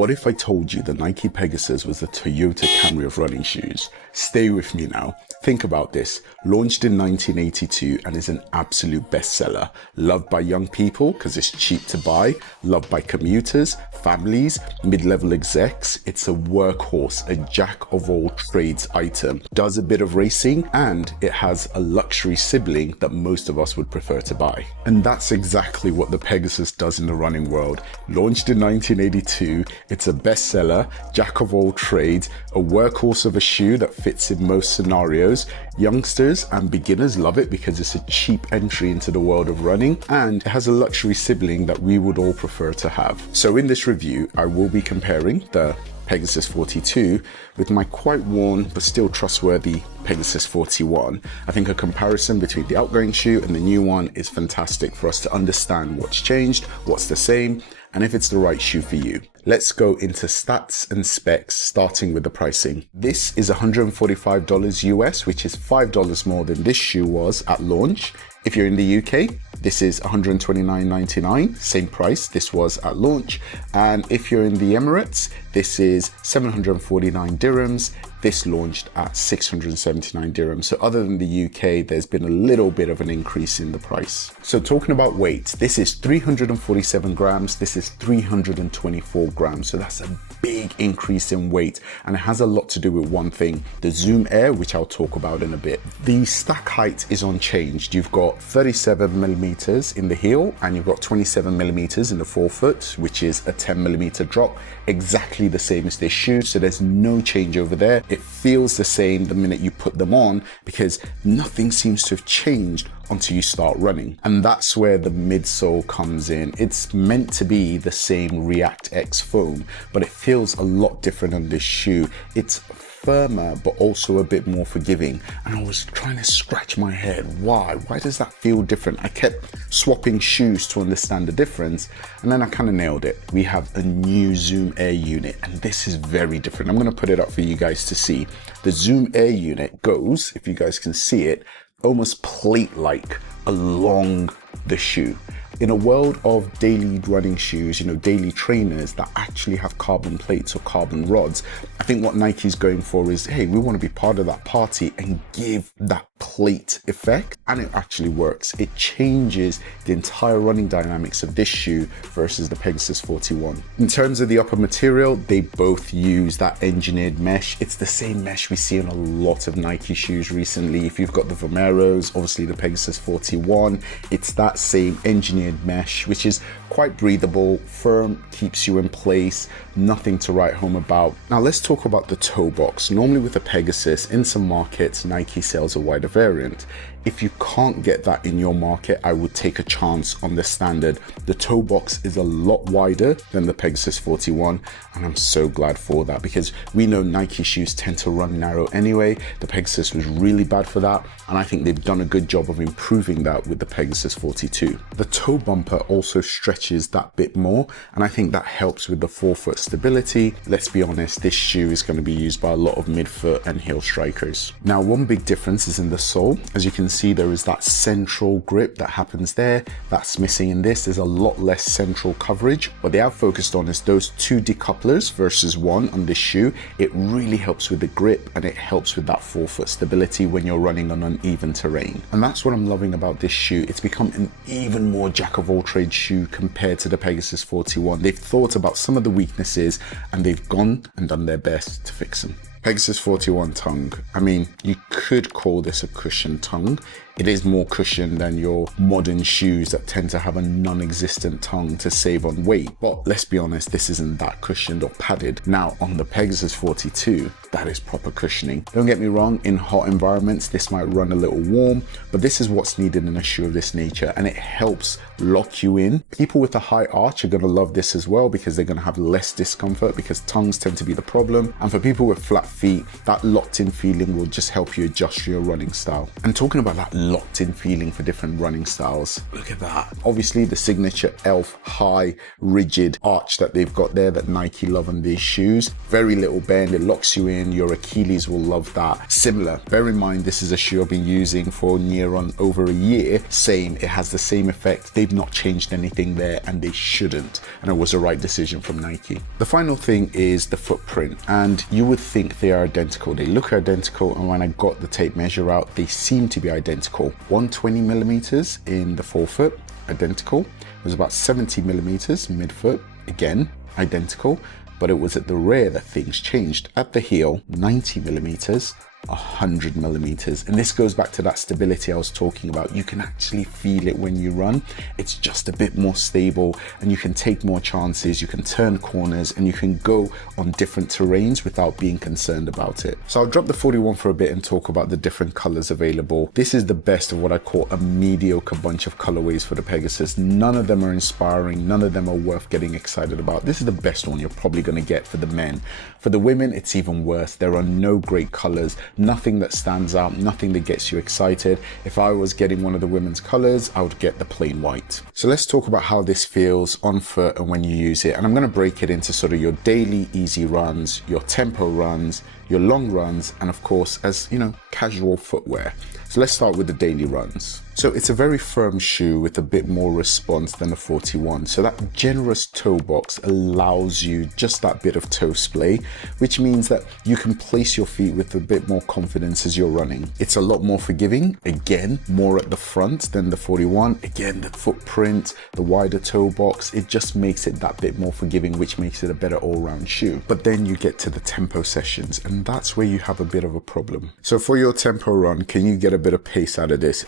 What if I told you the Nike Pegasus was the Toyota Camry of running shoes? Stay with me now. Think about this. Launched in 1982 and is an absolute bestseller. Loved by young people because it's cheap to buy. Loved by commuters, families, mid-level execs. It's a workhorse, a jack of all trades item. Does a bit of racing, and it has a luxury sibling that most of us would prefer to buy. And that's exactly what the Pegasus does in the running world. Launched in 1982, it's a bestseller, jack of all trades, a workhorse of a shoe that fits in most scenarios. Youngsters and beginners love it because it's a cheap entry into the world of running, and it has a luxury sibling that we would all prefer to have. So in this review, I will be comparing the Pegasus 42 with my quite worn but still trustworthy Pegasus 41. I think a comparison between the outgoing shoe and the new one is fantastic for us to understand what's changed, what's the same, and if it's the right shoe for you. Let's go into stats and specs, starting with the pricing. This is $145 US, which is $5 more than this shoe was at launch. If you're in the UK, this is $129.99, same price this was at launch. And if you're in the Emirates, this is 749 dirhams. This launched at 679 dirhams. So other than the UK, there's been a little bit of an increase in the price. So talking about weight, this is 347 grams. This is 324 grams. So that's a big increase in weight, and it has a lot to do with one thing, the Zoom Air, which I'll talk about in a bit. The stack height is unchanged. You've got 37 millimeters in the heel, and you've got 27 millimeters in the forefoot, which is a 10 millimeter drop, exactly the same as this shoe. So there's no change over there. It feels the same the minute you put them on because nothing seems to have changed until you start running. And that's where the midsole comes in. It's meant to be the same React X foam, but it feels a lot different on this shoe. It's firmer, but also a bit more forgiving. And I was trying to scratch my head. Why does that feel different? I kept swapping shoes to understand the difference, and then I kind of nailed it. We have a new Zoom Air unit, and this is very different. I'm going to put it up for you guys to see. The Zoom Air unit goes, if you guys can see it, almost plate-like along the shoe. In a world of daily running shoes, daily trainers that actually have carbon plates or carbon rods, I think what Nike's going for is, hey, we want to be part of that party and give that plate effect, and it actually works. It changes the entire running dynamics of this shoe versus the Pegasus 41. In terms of the upper material, they both use that engineered mesh. It's the same mesh we see in a lot of Nike shoes recently. If you've got the Vomeros, obviously the Pegasus 41, it's that same engineered mesh, which is quite breathable, firm, keeps you in place, nothing to write home about. Now let's talk about the toe box. Normally with the Pegasus, in some markets, Nike sells a wider variant. If you can't get that in your market, I would take a chance on the standard. The toe box is a lot wider than the Pegasus 41, and I'm so glad for that because we know Nike shoes tend to run narrow anyway. The Pegasus was really bad for that, and I think they've done a good job of improving that with the Pegasus 42. The toe bumper also stretches that bit more, and I think that helps with the forefoot stability. Let's be honest, this shoe is going to be used by a lot of midfoot and heel strikers. Now, one big difference is in the sole. As you can see, there is that central grip that happens there. That's missing in this. There's a lot less central coverage. What they have focused on is those two decouplers versus one on this shoe. It really helps with the grip, and it helps with that forefoot stability when you're running on uneven terrain. And that's what I'm loving about this shoe. It's become an even more jack of all trades shoe compared to the Pegasus 41. They've thought about some of the weaknesses, and they've gone and done their best to fix them. Pegasus 41 tongue. I mean, you could call this a cushioned tongue. It is more cushioned than your modern shoes that tend to have a non-existent tongue to save on weight. But let's be honest, this isn't that cushioned or padded. Now on the Pegasus 42, that is proper cushioning. Don't get me wrong, in hot environments, this might run a little warm, but this is what's needed in a shoe of this nature, and it helps lock you in. People with a high arch are gonna love this as well because they're gonna have less discomfort because tongues tend to be the problem. And for people with flat feet, that locked in feeling will just help you adjust your running style. And talking about that locked in feeling for different running styles. Look at that. Obviously the signature elf high rigid arch that they've got there that Nike love on these shoes. Very little bend, it locks you in, your Achilles will love that. Similar, bear in mind this is a shoe I've been using for near on over a year. Same, it has the same effect. They've not changed anything there and they shouldn't, and it was the right decision from Nike. The final thing is the footprint, and you would think they are identical. They look identical, and when I got the tape measure out, they seem to be identical. 120 millimeters in the forefoot, identical. It was about 70 millimeters midfoot, again identical, but it was at the rear that things changed. At the heel, 90 millimeters, 100 millimeters, and this goes back to that stability I was talking about. You can actually feel it when you run. It's just a bit more stable, and you can take more chances, you can turn corners, and you can go on different terrains without being concerned about it. So I'll drop the 41 for a bit and talk about the different colors available. This is the best of what I call a mediocre bunch of colorways for the Pegasus. None of them are inspiring, none of them are worth getting excited about. This is the best one you're probably going to get for the men. For the women, it's even worse. There are no great colors, nothing that stands out, nothing that gets you excited. If I was getting one of the women's colors, I would get the plain white. So let's talk about how this feels on foot and when you use it. And I'm going to break it into sort of your daily easy runs, your tempo runs, your long runs, and of course, as you know, casual footwear. So let's start with the daily runs. So it's a very firm shoe with a bit more response than a 41. So that generous toe box allows you just that bit of toe splay, which means that you can place your feet with a bit more confidence as you're running. It's a lot more forgiving, again, more at the front than the 41. Again, the footprint, the wider toe box, it just makes it that bit more forgiving, which makes it a better all-round shoe. But then you get to the tempo sessions, and that's where you have a bit of a problem. So for your tempo run, can you get a bit of pace out of this?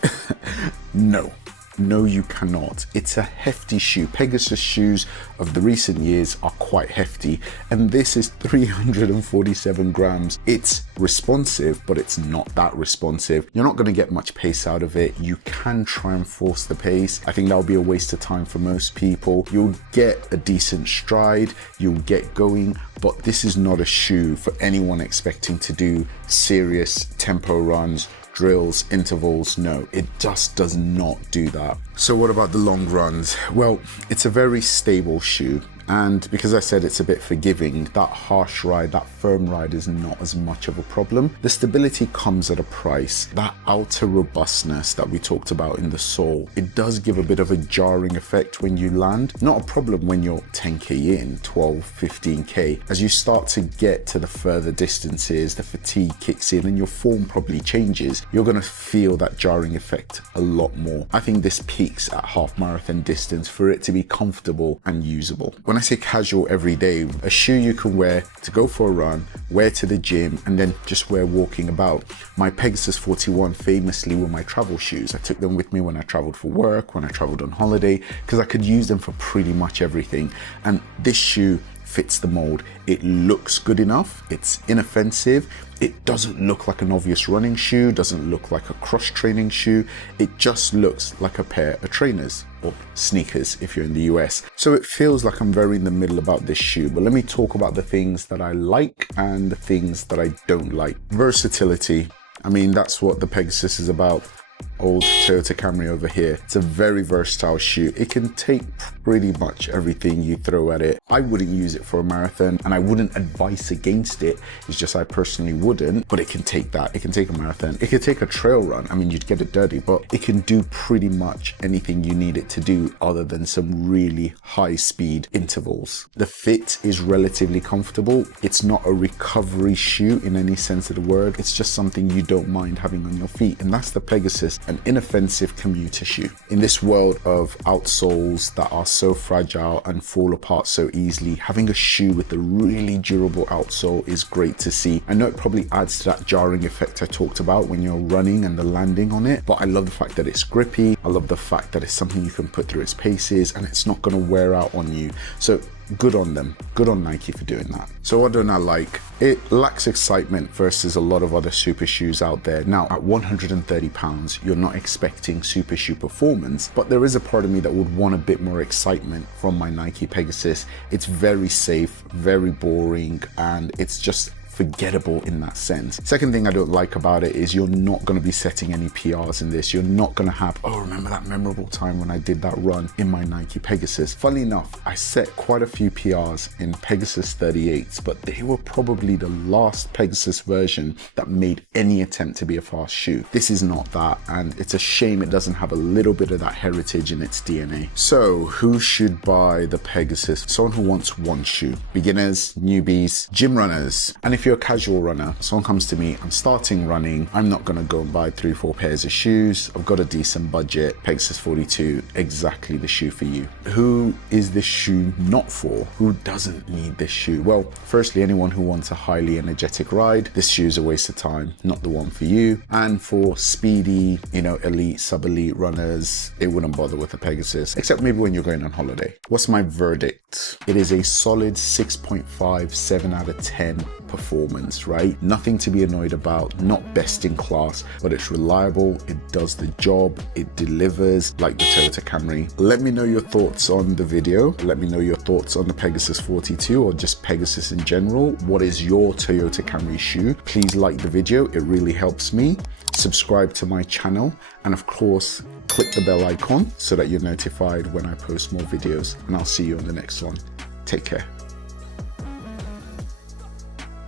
No, you cannot. It's a hefty shoe. Pegasus shoes of the recent years are quite hefty, and this is 347 grams. It's responsive, but it's not that responsive. You're not going to get much pace out of it. You can try and force the pace. I think that'll be a waste of time for most people. You'll get a decent stride, you'll get going, but this is not a shoe for anyone expecting to do serious tempo runs, drills, intervals. No, it just does not do that. So what about the long runs? Well, it's a very stable shoe, and because I said it's a bit forgiving, that harsh ride, that firm ride is not as much of a problem. The stability comes at a price. That outer robustness that we talked about in the sole, it does give a bit of a jarring effect when you land. Not a problem when you're 10k in, 12, 15k. As you start to get to the further distances, the fatigue kicks in and your form probably changes. You're going to feel that jarring effect a lot more. I think this peaks at half marathon distance for it to be comfortable and usable. When I say casual every day, a shoe you can wear to go for a run, wear to the gym, and then just wear walking about. My Pegasus 41 famously were my travel shoes. I took them with me when I traveled for work, when I traveled on holiday, because I could use them for pretty much everything. And this shoe fits the mold. It looks good enough, it's inoffensive, it doesn't look like an obvious running shoe, doesn't look like a cross training shoe, it just looks like a pair of trainers, or sneakers if you're in the US. So it feels like I'm very in the middle about this shoe, but let me talk about the things that I like and the things that I don't like. Versatility, I mean, that's what the Pegasus is about. Old Toyota Camry over here. It's a very versatile shoe. It can take pretty much everything you throw at it. I wouldn't use it for a marathon, and I wouldn't advise against it. It's just I personally wouldn't, but it can take that. It can take a marathon. It can take a trail run. I mean, you'd get it dirty, but it can do pretty much anything you need it to do other than some really high speed intervals. The fit is relatively comfortable. It's not a recovery shoe in any sense of the word. It's just something you don't mind having on your feet, and that's the Pegasus, an inoffensive commuter shoe. In this world of outsoles that are so fragile and fall apart so easily, having a shoe with a really durable outsole is great to see. I know it probably adds to that jarring effect I talked about when you're running and the landing on it, but I love the fact that it's grippy. I love the fact that it's something you can put through its paces and it's not going to wear out on you. So good on them. Good on Nike for doing that. So what don't I like? It lacks excitement versus a lot of other super shoes out there. Now, at 130 pounds, you're not expecting super shoe performance, but there is a part of me that would want a bit more excitement from my Nike Pegasus. It's very safe, very boring, and it's just forgettable in that sense. Second thing I don't like about it is you're not going to be setting any PRs in this. You're not going to have, oh, remember that memorable time when I did that run in my Nike Pegasus. Funnily enough, I set quite a few PRs in Pegasus 38s, but they were probably the last Pegasus version that made any attempt to be a fast shoe. This is not that, and it's a shame it doesn't have a little bit of that heritage in its DNA. So who should buy the Pegasus? Someone who wants one shoe. Beginners, newbies, gym runners. And if you're a casual runner, someone comes to me, I'm starting running, I'm not gonna go and buy 3-4 pairs of shoes, I've got a decent budget, Pegasus 42, exactly the shoe for you. Who is this shoe not for? Who doesn't need this shoe? Well, firstly, anyone who wants a highly energetic ride, this shoe is a waste of time, not the one for you. And for speedy, elite, sub-elite runners, it wouldn't bother with a Pegasus, except maybe when you're going on holiday. What's my verdict? It is a solid 6.5, 7 out of 10 performance, right? Nothing to be annoyed about, not best in class, but it's reliable, it does the job, it delivers like the Toyota Camry. Let me know your thoughts on the video. Let me know your thoughts on the Pegasus 42 or just Pegasus in general. What is your Toyota Camry shoe? Please like the video, it really helps me. Subscribe to my channel, and of course, click the bell icon so that you're notified when I post more videos, and I'll see you on the next one. Take care.